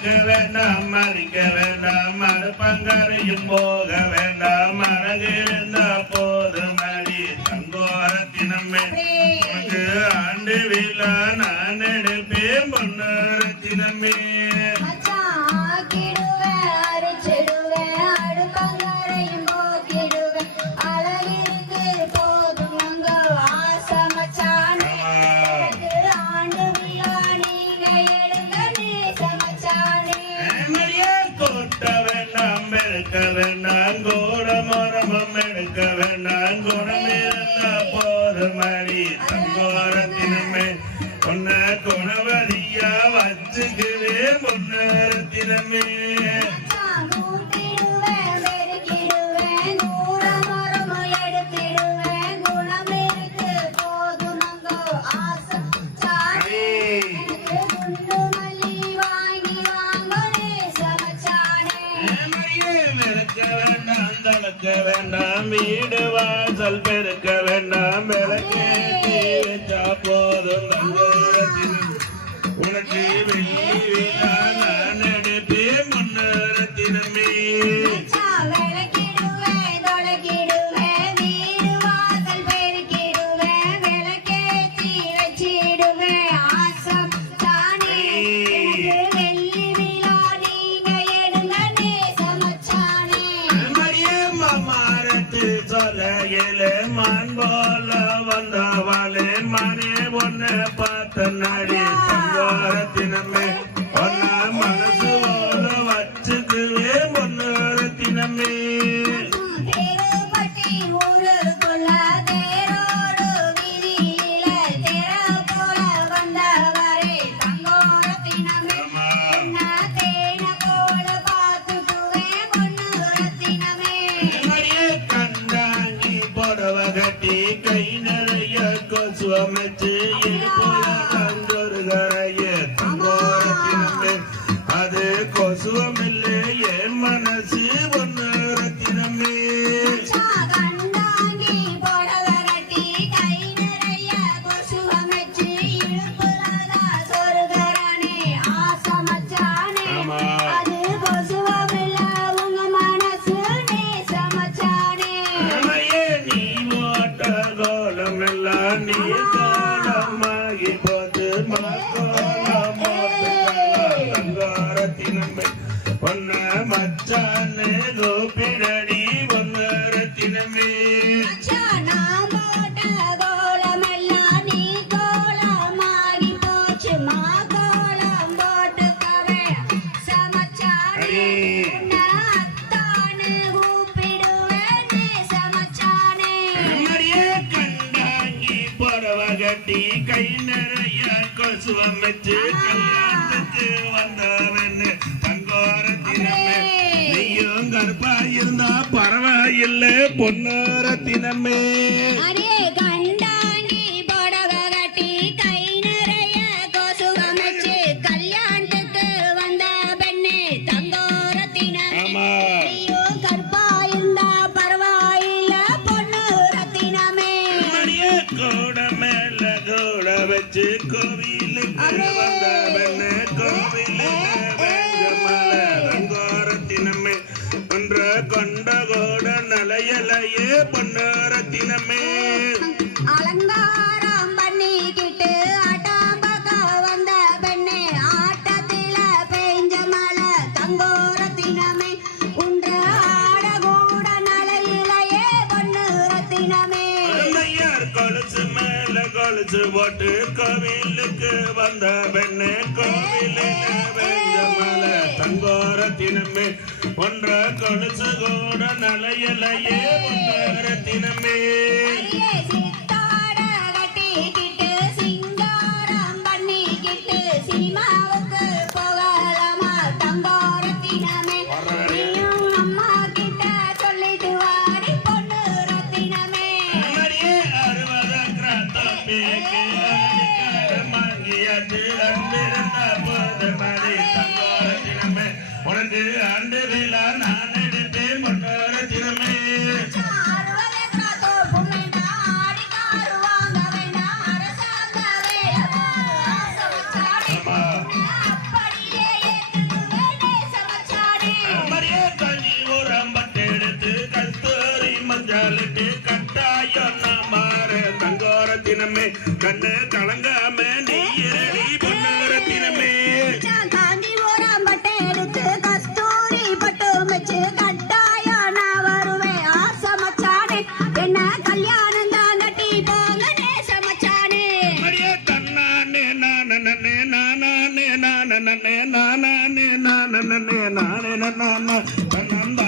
மறக்க வேண்டாம் மறிக்க வேண்டாம். மறுப்பங்கரையும் போக வேண்டாம். மறங்கிருந்த போது மடி தங்கோரத்தினமே உனக்கு ஆண்டு விழா. நான் எடுப்பேன் பொன்னரத்தினமே ஆற்றுகிறே முன்னர் தினமே வேண்டாம் வீடு வாசல் பெருக்க வேண்டாம் விளக்கே. mango சுகமில்லை என் மனசு ஒன்று ரத்தினமே. நீ காலமாகி போது மாற்றம் கட்டி கை நிறைய கொசுவம் வச்சு கல்யாணத்துக்கு வந்தவன்னு தங்கோரத்தினமே நீயும் கருப்பா இருந்தா பரவாயில்லை பொன்னோரத்தினமே. வச்சு கோவிலுக்கு வந்த பெண்ணே கோவிலுக்கு கோரத்தினமே கொண்ட கோட நலையலையே பொன்னரத்தினமே. அடிச்சு போட்டு கோவிலுக்கு வந்த பெண்ணு கோவிலில் வெஞ்சமல தங்கோரத்தினமே ஒன்ற கொலுசு கூட நலையலையே ஒன்றரத்தினமே கண்ணு கலங்காம நெய்யரடி பொன்னரத்தினமே மச்சான் காஞ்சி ஓரம் பட்டை எடுத்து கஸ்தூரி பட்டு வச்சு கட்டாயம் நான் வருவேன். ஆசை மச்சானே என்ன கல்யாணம் தான் கட்டி போங்க நேச மச்சானே மரியா தன்னானே நானே நானே நானே நானே நானே நானே நானே. தன்னந்தானே